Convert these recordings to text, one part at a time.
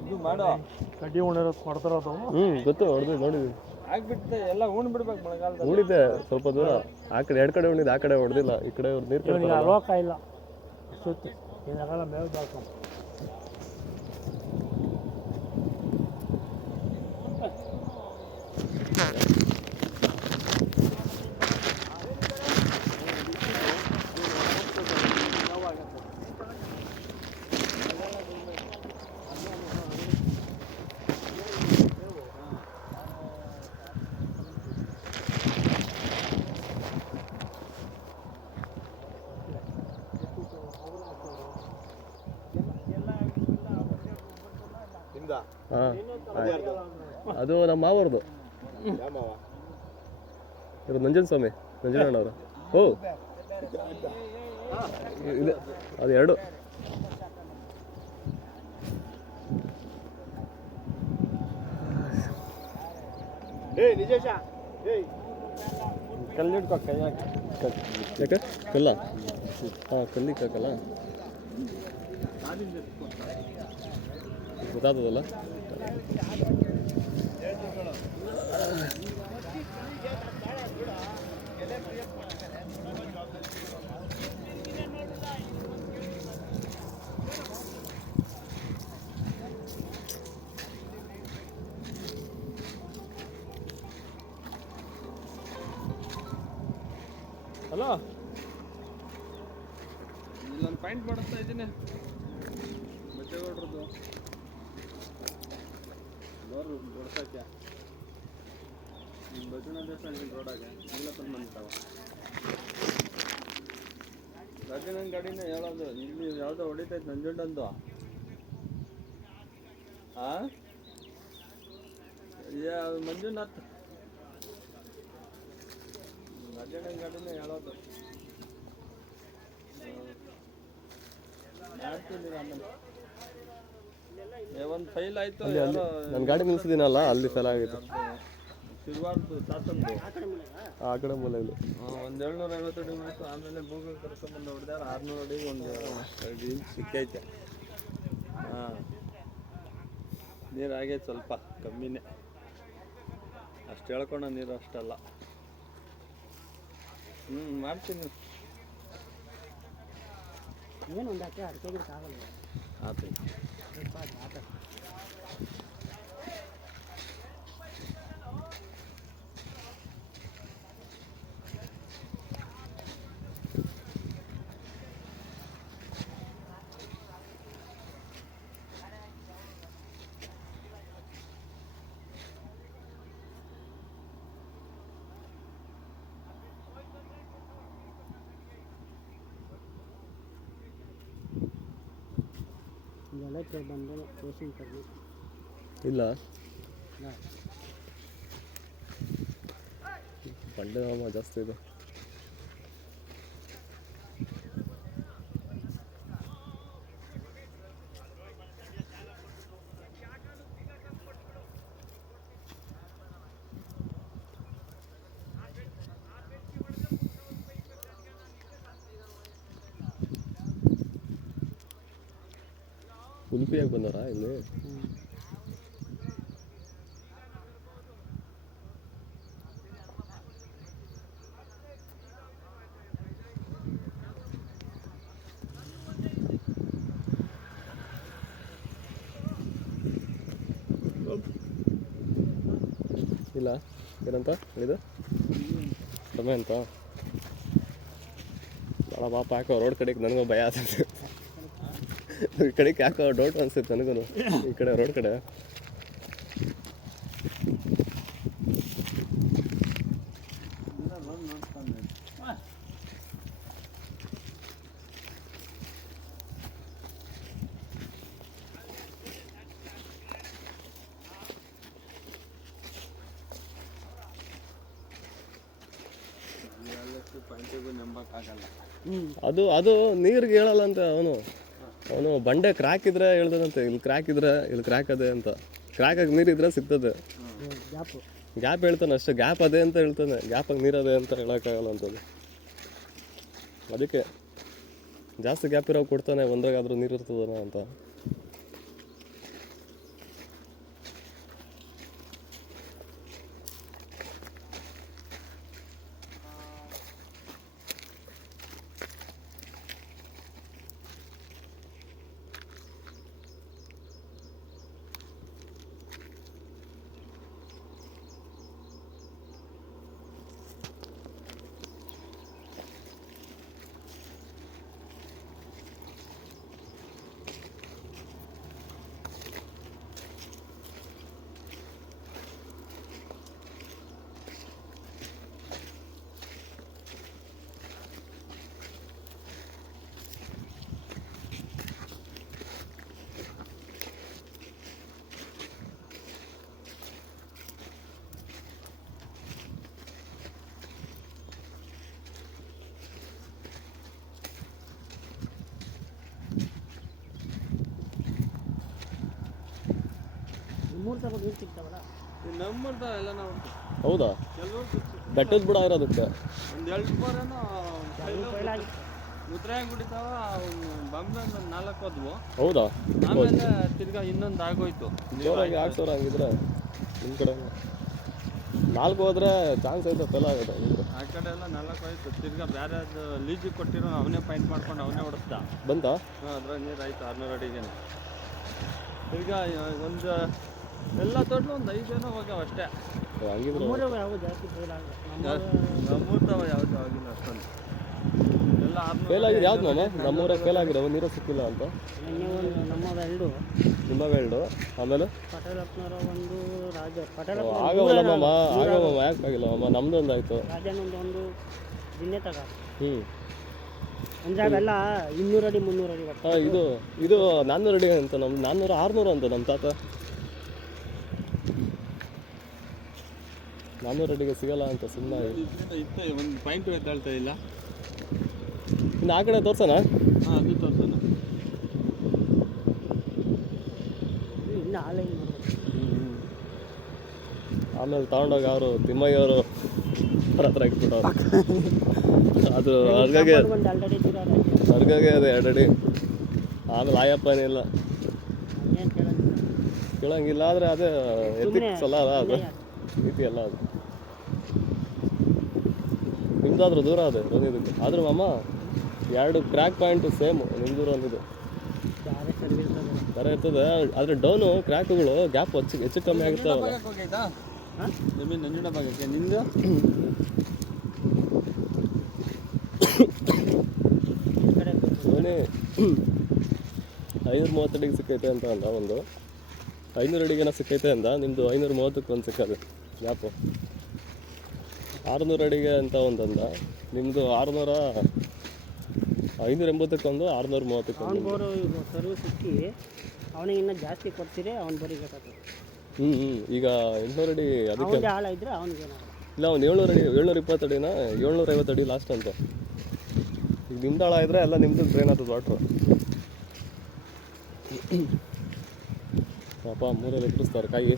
ಇದು ಮಾಡೋ ಕಡ್ಡಿ ಉಣಿರೋದು ಕೊಡ್ತಾರ ಅದು. ಗೊತ್ತು, ಹೊಡೆದು ನೋಡಿದ್ವಿ. ಆಗ್ಬಿಡುತ್ತೆ ಎಲ್ಲ ಉಣ್ ಬಿಡ್ಬೇಕು ಮಳೆಗಾಲದಲ್ಲಿ. ಉಳಿದೆ ಸ್ವಲ್ಪ ದೂರ ಆ ಕಡೆ, 2 ಕಡೆ ಉಣಿದೆ, ಆ ಕಡೆ ಹೊಡೆದಿಲ್ಲ. ಈ ಕಡೆ ನೀರು ಇವನಿಗೆ ಲೋಕ ಇಲ್ಲ ಸುತ್ತಿ ಏನಾಗಲ್ಲ ಮೇವು ಬಾಳ್ಕೊಂಡು. ಹಾಂ, ಅದು ನಮ್ಮ ಮಾವರದು. ಇವರು ನಂಜನ ಸ್ವಾಮಿ, ನಂಜನಣ್ಣವರು. ಓ ಇದೆ, ಅದು 2. ಕಲ್ಲಿಡ್ಕೊ ಕೈ ಹಾಕಿ. ಯಾಕೆ ಕಲ್ಲ? ಹಾಂ, ಕಲ್ಲಿಗೆ ಹಾಕಲ್ಲ, ಗೊತ್ತಾಗ್ತದಲ್ಲ. ಹಲೋ, ಇಲ್ಲೊಂದು ಪಾಯಿಂಟ್ ಮಾಡಿಸ್ತಾ ಇದ್ದೀನಿ ಬಚ್ಚೇಗೌಡ್ರದ್ದು. ಬೋರು ಹೊಡ್ಸಕ್ಕೆ ಬಸವಣ್ಣ ದೇವಸ್ಥಾನ ರೋಡಾಗೆ ಎಲ್ಲ ತಂದು ಬಂದಿರ್ತಾವ. ರಾಜನ ಗಾಡಿನ ಹೇಳೋದು ಇಲ್ಲಿ ಯಾವುದೋ ಹೊಡಿತೈತೆ ನಂಜುಂಡಂದು. ಹಾಂ, ಮಂಜುನಾಥ್ ರಾಜನ ಗಾಡಿನ ಹೇಳೋದು. ಮಾಡ್ತೀನಿ ಆಮೇಲೆ. ಒಂದು ಫೈಲ್ ಆಯಿತು. ನನ್ನ ಗಾಡಿ ನಿಲ್ಸಿದ್ದೀನಲ್ಲ, ಅಲ್ಲಿ ಫೇಲ್ ಆಗಿತ್ತು. ಶಿರ್ವಾರ್ದು ಸಾಸಂದು ಆ ಕಡೆ ಮೂಲೆ ಇದು. ಒಂದು 750 ಅಡಿ ಮಾತು. ಆಮೇಲೆ ಗೂಗಲ್ ಕರ್ಕೊಂಡ್ಬಂದು ಹೊಡೆದಾರ 600 ಅಡಿಗೆ ಒಂದು ಸಿಕ್ಕೈತೆ. ಹಾಂ, ನೀರು ಆಗೈತೆ ಸ್ವಲ್ಪ ಕಮ್ಮಿನೇ, ಅಷ್ಟು ಹೇಳ್ಕೊಳ ನೀರು ಅಷ್ಟಲ್ಲ. ಮಾಡ್ತೀನಿ. ಏನೊಂದು ಹಾಕಿ ಅಡಿಕೆ ಗಿಡಕ್ಕೆ ಆಗಲ್ಲ. ಆಯ್ತು. ಬಂದು ಕೋಚಿಂಗ್ ಕರ್ವಿ ಇಲ್ಲ ಬಂಡೆ ಜಾಸ್ತಿ ಇದೆ. ಉಡುಪಿಯಾಗಿ ಬಂದವರಾ ಇಲ್ಲಿ? ಇಲ್ಲ ಏನಂತ ಹೇಳಿದ ಸಮಯ ಅಂತ ಭಾಳ ಪಾಪ ಯಾಕೋ ರೋಡ್ ಕಡೆಗೆ ನನಗೂ ಭಯ ಆಗ್ತದೆ. ಈ ಕಡೆಗೆ ಯಾಕೋ ಡೌಟ್ ಅನ್ಸುತ್ತೆ ನನಗೂ, ಈ ಕಡೆ ರೋಡ್ ಕಡೆ. ಅದು ಅದು ನೀರಿಗೆ ಹೇಳಲ್ಲ ಅಂತ ಅವನು ಬಂಡೆ ಕ್ರ್ಯಾಕ್ ಇದ್ರೆ ಹೇಳ್ದಂತೆ, ಇಲ್ಲಿ ಕ್ರ್ಯಾಕ್ ಇದ್ರೆ ಇಲ್ಲಿ ಕ್ರ್ಯಾಕ್ ಅದೇ ಅಂತ. ಕ್ರ್ಯಾಕ್ ಆಗಿ ನೀರಿದ್ರೆ ಸಿಗ್ತದೆ. ಗ್ಯಾಪ್ ಹೇಳ್ತಾನೆ ಅಷ್ಟೇ, ಗ್ಯಾಪ್ ಅದೇ ಅಂತ ಹೇಳ್ತಾನೆ, ಗ್ಯಾಪಾಗಿ ನೀರದೇ ಅಂತ ಹೇಳೋಕ್ಕಾಗಲ್ಲ ಅಂತದ್ದು. ಅದಕ್ಕೆ ಜಾಸ್ತಿ ಗ್ಯಾಪ್ ಇರೋ ಕೊಡ್ತಾನೆ, ಒಂದ್ರಾಗಾದ್ರೂ ನೀರು ಇರ್ತದನ ಅಂತ. ಮೂರು ತಗೋ ನೀರು ಸಿಗ್ತಾವಲ್ಲ. ನಮ್ಮಂತ ಎಲ್ಲ ನಾವು ಹೌದಾ? ಕೆಲವರು ಬೆಟ್ಟದ ಬುಡ ಇರೋದಕ್ಕೆ ಒಂದು 2 ಬಾರೇನೋ ಫೈಲಾಗಿತ್ತು. ಮುದ್ರಾಯ ಕುಡಿತಾವ ಬಾಂಬೆ ಒಂದು 4 ಹೋದ್ವು. ಹೌದಾ? ಆಮೇಲೆ ತಿರ್ಗಾ ಇನ್ನೊಂದು ಆಗೋಯ್ತು. ಜೋರಾಗಿ ಹಾಕ್ಸೋರ ಹಂಗಿದ್ರೆ ನಿಮ್ಮ ಕಡೆ 4 ಹೋದ್ರೆ ಚಾನ್ಸ್ ಐತೆ ಫೇಲ್ ಆಗುತ್ತೆ ನಿಮ್ದು. ಆ ಕಡೆ ಎಲ್ಲ 4 ಆಯ್ತು. ತಿರ್ಗಾ ಬೇರೆ ಅದು ಲೀಜಿಗೆ ಕೊಟ್ಟಿರೋ ಅವನೇ ಪಾಯಿಂಟ್ ಮಾಡ್ಕೊಂಡು ಅವನೇ ಹೊಡೆಸ್ದ. ಬಂತಾ? ಅದ್ರಾಗ ನೀರು ಆಯ್ತು 600 ಅಡಿಗೆ. ತಿರ್ಗಾ ಒಂದು ಎಲ್ಲ ತೊಟ್ಲು ಒಂದು 5 ಏನೋ ಹೋಗ್ಯಾವ ಅಷ್ಟೇ. ಹಂಗಿದ್ರೆ ನಮ್ಮೂರವು ಯಾವ ಜಾಸ್ತಿ ಫೇಲ್ ಆಗಲ್ಲ. ನಮ್ಮೂರ್ತಾವ ಯಾವುದು ಆಗಿಲ್ಲ ಅಷ್ಟೊಂದು. ಎಲ್ಲ ಫೇಲ್ ಆಗಿದೆ ಯಾವ್ದು ಮಾಮ? ನಮ್ಮೂರಾಗ ಫೇಲ್ ಆಗಿರೋ ನೀರು ಸಿಕ್ಕಿಲ್ಲ ಅಂತ. ನಿನ್ನೆ ಒಂದು ನಮ್ಮವ 2 ನಿಮ್ಮವ 2 ಆಮೇಲೆ ಪಟೇಲಪ್ಪನವರ ಒಂದು ರಾಜ ಆಗವಲ್ಲ ಮಾಮ, ಆಗವ ಯಾಕೆ ಆಗಿಲ್ಲ ಮಾಮ? ನಮ್ದು ಒಂದು ಆಯಿತು. ರಾಜನೊಂದು ದಿನ್ನೆ ತಗ ಹ್ಞೂ ಅಂದರೆ ಅವೆಲ್ಲ 200 ಅಡಿ 300 ಅಡಿ ಬರ್ತಾರೆ. ಹಾಂ, ಇದು 400 ಅಡಿ ಅಂತ. ನಮ್ಮ 400 600 ಅಂತ ನಮ್ಮ ತಾತ. 400 ಅಡಿಗೆ ಸಿಗಲ್ಲ ಅಂತ ಸುಮ್ಮನೆ. ಇತ್ತು ಒಂದು ಪಾಯಿಂಟು ಎದ್ದಾಳ್ತಾ ಇಲ್ಲ. ಇನ್ನು ಆ ಕಡೆ ತೋರ್ಸೋಣ? ಹಾಂ, ಅದು ತೋರ್ಸೋಣ. ಇನ್ನು ಆಲೇ ನೋಡ್ಬೇಕು. ಆಮೇಲೆ ತಗೊಂಡೋಗಿ ಅವರು ತಿಮ್ಮಯ್ಯವರು ಅವ್ರ ಹತ್ರ ಇಟ್ಬಿಟ್ಟವ್ರು. ಅದು ಅರ್ಗಾಗೆ ಒಂದು ಆಲ್ರೆಡಿ ಇದ್ದೀರ ಅರ್ಗಾಗೆ ಅದು 2 ಅಡಿ. ಆಮೇಲೆ ಆಯಪ್ಪನಿಲ್ಲ ಏನು ಕೇಳೋದಿಲ್ಲ. ಕೇಳಂಗಿಲ್ಲ. ಆದರೆ ಅದೇ ಎಥಿಕ್ಸ್ ಅಲ್ಲ ಅದು, ನೀತಿ ಅಲ್ಲ ಅದು. ನಿಮ್ದಾದ್ರೂ ದೂರ ಅದು ಬಂದಿದ್ದಕ್ಕೆ. ಆದರೂ ಮಾಮ 2 ಕ್ರ್ಯಾಕ್ ಪಾಯಿಂಟು ಸೇಮ್ ನಿಮ್ದು ಒಂದಿದು ಬೇರೆ ಸರಿ ಇರ್ತದೆ. ಥರ ಇರ್ತದೆ. ಆದರೆ ಡೌನು ಕ್ರ್ಯಾಕ್ಗಳು ಗ್ಯಾಪ್ ಹೆಚ್ಚು ಕಮ್ಮಿ ಆಗುತ್ತಾವಲ್ಲ. ಹೋಗೈತಾ ಜಮೀನು ನಂಜುಂಡ ಭಾಗಕ್ಕೆ ನಿಂದು? ಈ ಕಡೆ ಅವನೇ 530 ಅಡಿಗೆ ಸಿಕ್ಕೈತೆ ಅಂತ ಅಂದ. ಒಂದು 500 ಅಡಿಗೆನ ಸಿಕ್ಕೈತೆ ಅಂದ. ನಿಮ್ಮದು 530ಕ್ಕೆ ಒಂದು ಸಿಕ್ಕದು ಗ್ಯಾಪು. 600 ಅಡಿಗೆ ಅಂತ ಒಂದು ಅಂದ. ನಿಮ್ಮದು 580ಕ್ಕೆ 630ಕ್ಕೆ ಅವ್ನ ಬೋರು ಈಗ ಸರ್ವಿಸ್ ಸಿಕ್ಕಿ ಅವನಿಗೆ ಇನ್ನೂ ಜಾಸ್ತಿ ಕೊಡ್ತೀರಿ ಅವ್ನ ಬೋರಿಗೆ ಬೇಕಾಗ್ತದೆ. ಈಗ 800 ಅಡಿ ಅದಕ್ಕೆ ಅವನಿಗೆ ಆಳ ಇದ್ದರೆ ಅವ್ನಿಗೆ ಏನಾಗಲ್ಲ. ಇಲ್ಲ, ಅವ್ನು 700 ಅಡಿ 720 ಅಡಿನ 750 ಅಡಿ ಲಾಸ್ಟ್ ಅಂತ. ಈಗ ನಿಮ್ದು ಆಳ ಇದ್ರೆ ಎಲ್ಲ ನಿಮ್ಮದು ಟ್ರೈನ್ ಆಗ್ತದೆ ವಾಟ್ರು. ಪಾಪ 3 ಎದುರಿಸ್ತಾರೆ ಕಾಯಿ.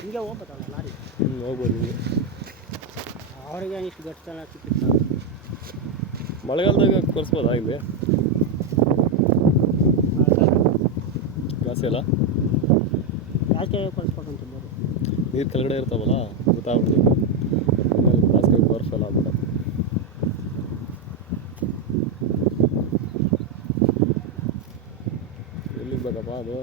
ಹಿಂಗೆ ಹೋಗ್ಬೋದಲ್ಲ ಲಾರಿ. ಹೋಗ್ಬೋದು ನಿಮಗೆ. ಅವ್ರಿಗೆ ಇಷ್ಟು ಗಟ್ಟೆಲ್ಲ ಸಿಕ್ಕಿರ್ತಾರೆ. ಮಳೆಗಾಲದಾಗ ಕೊರ್ಸ್ಬೋದಾ ಇಲ್ಲಿ? ಜಾಸ್ತಿ ಅಲ್ಲ, ಜಾಸ್ತಿ ಕಳಿಸ್ಬೇಕಂತ ಬೋರು. ನೀರು ಕೆಳಗಡೆ ಇರ್ತಾವಲ್ಲ, ಗೊತ್ತಾಗ್ಬಿಡ್ತೀವಿ ಆಮೇಲೆ ಜಾಸ್ತಿ ಬರ್ಸಲ್ಲ ಅಂತ. ಎಲ್ಲಿಗೆ ಬೇಕಪ್ಪ ಅದು?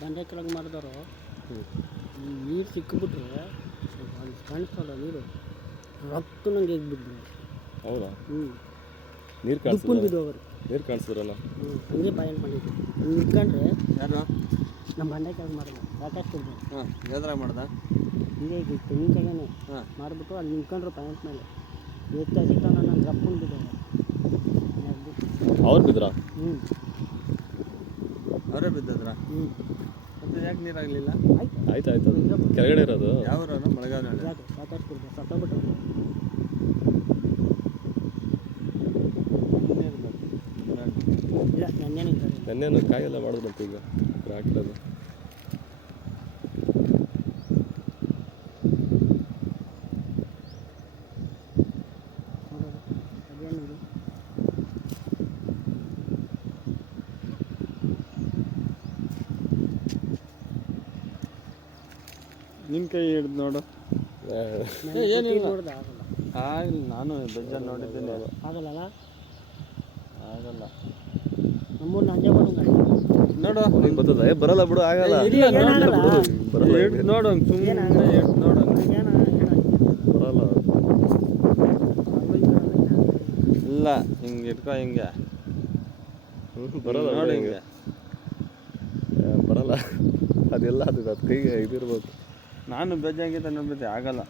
ಬಂಡೆ ಕೆಳಗೆ ಮಾಡಿದವರು ನೀರು ಸಿಕ್ಕಿಬಿಟ್ರೆ ಅಲ್ಲಿ ಕಾಣಿಸ್ತಲ್ಲ ನೀರು ರೊಕ್ಕ ನಂಗೆ ಎಗ್ಬಿಟ್ರು. ಹೌದಾ? ದುಪ್ಪನ್ ನೀರು ಕಾಣಿಸ್ತಾರೆ, ಬಿದ್ದೋಗ್ರಿ. ನೀರು ಕಾಣಿಸಿದ್ರಲ್ಲ. ಹಂಗೆ ಪಾಯಿಂಟ್ ಮಾಡಿದ್ರು. ಹಿಂಗೆ ನಿಂತ್ಕೊಂಡ್ರೆ ಯಾರು ನಮ್ಮ ಬಂಡೆ ಕೆಳಗೆ ಮಾಡಿದ್ರು ರಾಕೇಶ್ ಕೊಡ್ಬೇಕು. ಹಾಂ, ಯಾವ್ದ್ರಾಗ ಮಾಡ್ದ? ಹಿಂಗೆ ಈಗ ತೆಂಗಿನ ಕೆಳಗೇನೆ ಮಾಡಿಬಿಟ್ಟು ಅಲ್ಲಿ ನಿಂತ್ಕೊಂಡ್ರು ಪಾಯಿಂಟ್ ಮೇಲೆ ಎತ್ತ ಸಿಕ್ಕ ನನ್ನ ಗಪ್ಪನ್ ಬಿದ್ದೋಗ್ರಿ. ಅವ್ರು ಬಿದ್ರಾ? ಅವರೇ ಬಿದ್ದದ್ರ? ಮತ್ತೆ ಯಾಕೆ ನೀರಾಗಲಿಲ್ಲ? ಆಯ್ತು ಅದು ಕೆಳಗಡೆ ಇರೋದು. ಯಾವ ಮಳೆಗಾಲ ರಾಕೇಶ್ ಕೊಡ್ಬೇಕು ಸತ್ತೋಗ್ಬಿಟ್ಟು. ಇಲ್ಲ ನೆನ್ನೇನು ಕಾಯೆಲ್ಲ ಮಾಡಿದ್ರಂತೆ ಈಗ ಹಾಕಿರೋದು. ನಿನ್ನ ಕೈ ಹಿಡ್ದು ನೋಡು. ಏನಿಲ್ಲ ನೋಡ್ದೆ ಆಗಲ್ಲ. ಆಗಲಿ, ನಾನು ಬೇಜಾರು ನೋಡಿದ್ದೀನಿ. ಆಗಲ್ಲ ಆಗಲ್ಲ ನಮ್ಮೂರ್ನ ಅಂಜೆ ಮಾಡೋಂಗ ನೋಡು. ಅವ್ನಿಗೆ ಬರ್ತದ? ಬರಲ್ಲ ಬಿಡು, ಆಗಲ್ಲ. ಬರಲ್ಲ, ಹಿಡ್ದು ನೋಡು, ಸುಮ್ಮನೆ ಹಿಡ್ದು ನೋಡು. ಬರಲ್ಲ. ಇಲ್ಲ, ಹಿಂಗೆ ಇಟ್ಕೊ, ಹಿಂಗೆ ಬರಲ್ಲ ನೋಡಿ, ಹಿಂಗೆ ಹಿಂಗೆ ಬರಲ್ಲ. ಅದೆಲ್ಲ ಅದು ಕೈಗೆ ಇದಿರ್ಬೇಕು. ನಾನು ಬೇಜಾಗಿದ್ದ ನೋಡ್ಬಿಟ್ಟೆ, ಆಗಲ್ಲ.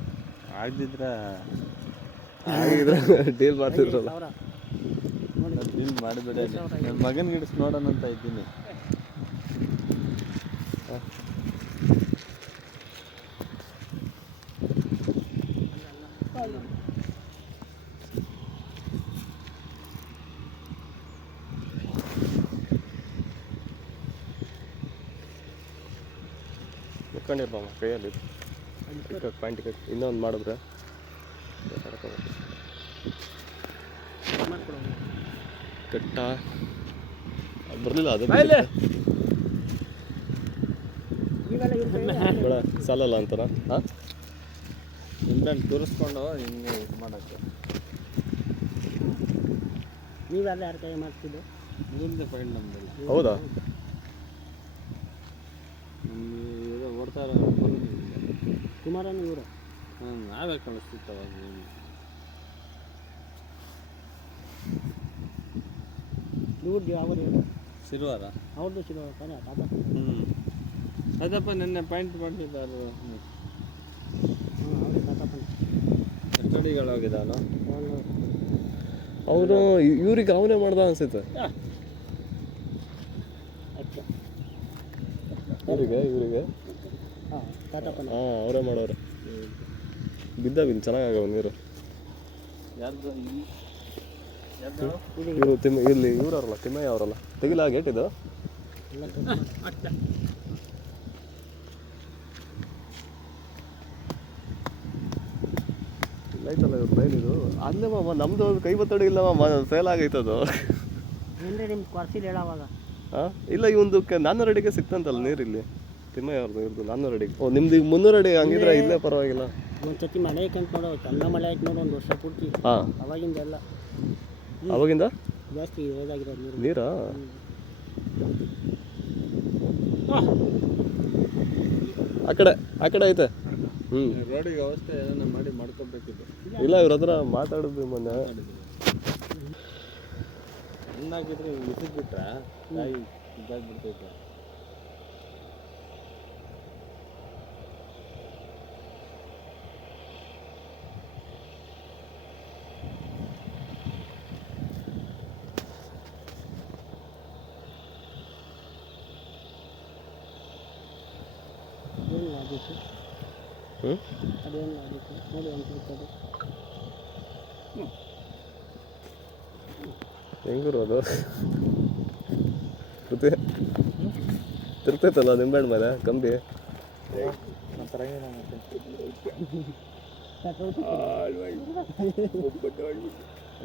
ಆಗದಿದ್ರೆ ಆಗಿದ್ರೆ ಡೀಲ್ ಮಾಡ್ತಿದ್ರಲ್ಲ. ಡೀಲ್ ಮಾಡಿಬಿಡ. ನನ್ನ ಮಗನ ಗಿಡಿಸ್ ನೋಡೋಣ ಅಂತ ಇದ್ದೀನಿ. ಮುಕ್ಕೊಂಡಿರ್ಬಮ್ಮ ಕೈಯಲ್ಲಿ ಪ್ಯಾಂಟ್ ಕಟ್ ಇನ್ನೊಂದು ಮಾಡಿದ್ರೆ ಕಟ್ಟ ಬರಲಿಲ್ಲ. ಅದು ಬೇಡ ಸಾಲಲ್ಲ ಅಂತನಾ? ಹಾಂ, ನಿಂಬೆಹಣ್ಣು ತುರಿಸ್ಕೊಂಡು ಹಿಂಗೆ ಇದು ಮಾಡೋಕ್ಕೆ. ನೀವೆಲ್ಲ ಯಾರ ಕೈ ಮಾಡ್ತಿದ್ದು? ಮುಂದೆ ಫೈಲ್ ನಮ್ಮದಿಲ್ಲ. ಹೌದಾ? ನಮಗೆ ಇದು ಓಡ್ತಾ ಇರೋ ಕುಮಾರನ ಇವರು ನಾವೇ ಕಳಿಸ್ತಿತ್ತವ. ಇವ್ರದ್ದು ಅವರು ಸಿರುವಾರ ಅವ್ರದ್ದು ಶಿರೋಳ ತಾನೇ ತಾತ. ಅದಪ್ಪ ನಿನ್ನೆ ಪಾಯಿಂಟ್ ಮಾಡಿದ್ದಾರೆ. ಹಾಂ ಅವ್ರಿಗೆ ತಾತಪ್ಪನ ಎಷ್ಟಡಿಗಳು ಹೋಗಿದ್ದಾನು ಅವನು ಇವ್ರಿಗೆ ಅವನೇ ಮಾಡ್ದ ಅನ್ಸುತ್ತೆ. ಇವರಿಗೆ ಹಾಂ ತಾತಪ್ಪನ. ಹಾಂ, ಅವರೇ ಮಾಡೋರು. ಬಿದ್ದಾವ ಇಲ್ಲಿ ಚೆನ್ನಾಗಾಗವ ನೀರು. ಯಾರ್ದು ಇವರು ಇಲ್ಲಿ ಇವ್ರವ್ರಲ್ಲ, ತಿಮ್ಮಯ್ಯ ಅವರಲ್ಲ. ತೆಗಿಲ ಗೇಟ್ ಇದು. ಲೈಟಲ್ಲ ಇವ್ರ ಲೈನ್ ಇದು. ಅಲ್ಲೇ ಮಾಮ ನಮ್ದು ಕೈ ಬತ್ತಡಿ ಇಲ್ಲ ಸೇಲ್ ಆಗೈತದು. ಏನ್ರಿ ನಿಮ್ಮ ಕ್ವಾರ್ಸಿಲ್ ಹೇಳೋವಾಗ? ಹಾಂ, ಇಲ್ಲ ಇವಂದು 400 ಅಡಿಗೆ ಸಿಕ್ತಂತಲ್ಲ ನೀರು ಇಲ್ಲಿ. ತಿಮ್ಮಯ್ಯ ಅವ್ರದ್ದು ಇವ್ರದ್ದು 400 ಅಡಿಗೆ. ಓ, ನಿಮ್ದು ಈಗ 300 ಅಡಿ ಹಂಗಿದ್ರೆ ಇಲ್ಲೇ ಪರವಾಗಿಲ್ಲ. ಒಂದು ಸತಿ ಮಳೆ ಐಕಂತ ನೋಡೋ, ಚಂದ ಮಳೆ ಆಯ್ತು ನೋಡು, 1 ವರ್ಷ ಪೂರ್ತಿ. ಹಾಂ, ಅವಾಗಿಂದ ಎಲ್ಲ ಅವಾಗಿಂದ ಜಾಸ್ತಿ ಇರೋದಾಗಿರೋದು ನೀರು. ನೀರಾ? ಆ ಕಡೆ ಐತೆ. ರೋಡಿಗೆ ಅವಸ್ಥೆ ಏನಾರ ಮಾಡಿ ಮಾಡ್ಕೋಬೇಕಿತ್ತು. ಇಲ್ಲ, ಇವ್ರ ಹತ್ರ ಮಾತಾಡಿದ್ವಿ ಮೊನ್ನೆ. ಹಣ್ಣಾಗಿದ್ರೆ ಬಿಸಿದ್ಬಿಟ್ರೆ ಕಾಯಿ ಇದಾಗ್ಬಿಡ್ತೈತೆ. ಏನು ಆಗಿತ್ತು? ಅದೇನು ಆಗಿತ್ತು ನೋಡಿ ಅನ್ಸುತ್ತದೆ. ಹೆಂಗರು ಅದು ತಿರ್ತೈತಲ್ಲ ನಿಂಬೆಹಣ್ಣು ಮೇಲೆ ಕಂಬಿ.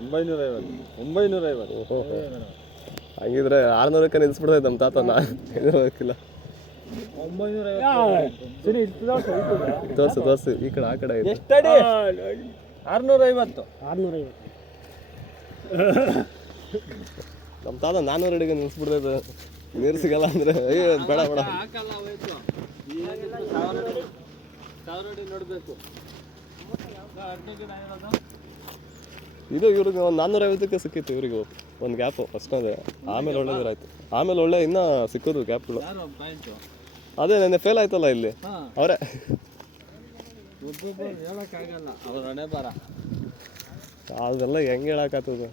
$950. ಹಂಗಿದ್ರೆ 600ಕ್ಕೆ ನಿಲ್ಸ್ಬಿಡ್ತೈತೆ ನಮ್ಮ ತಾತನ. ಹೋಗಿಲ್ಲ. ತೋರ್ಸು ಈ ಕಡೆ ಆ ಕಡೆ ಐತೆ. ಎಷ್ಟಡಿ? 650. 650. ನಮ್ಮ ತಾತ 400 ಅಡಿಗೆ ನಿಲ್ಸ್ಬಿಡ್ತೈತೆ. ನೀರು ಸಿಗಲ್ಲ ಅಂದ್ರೆ ಅಯ್ಯೋ ಬೇಡ ಹಾಕಲ್ಲ ಹೋಯ್ತು. 1000 ಅಡಿ ನೋಡಬೇಕು. ಇದು ಇವ್ರಿಗೆ ಒಂದು 450ಕ್ಕೆ ಸಿಕ್ಕಿತ್ತು. ಇವ್ರಿಗೆ ಒಂದು ಗ್ಯಾಪು ಫಸ್ಟ್ನದೇ. ಆಮೇಲೆ ಒಳ್ಳೇದಿರಾಯ್ತು. ಆಮೇಲೆ ಒಳ್ಳೆ ಇನ್ನೂ ಸಿಕ್ಕೋದು ಗ್ಯಾಪ್ಗಳು. ಅದೇ ನೆನ್ನೆ ಫೇಲ್ ಆಯ್ತಲ್ಲ ಇಲ್ಲಿ ಅವರೇ. ಹೇಳಕ್ಕಾಗಲ್ಲ, ಅವ್ರ ಹಣೆ ಬರ. ಅದೆಲ್ಲ ಹೆಂಗೆ ಹೇಳಕ್ಕಾಗ್ತದೆ?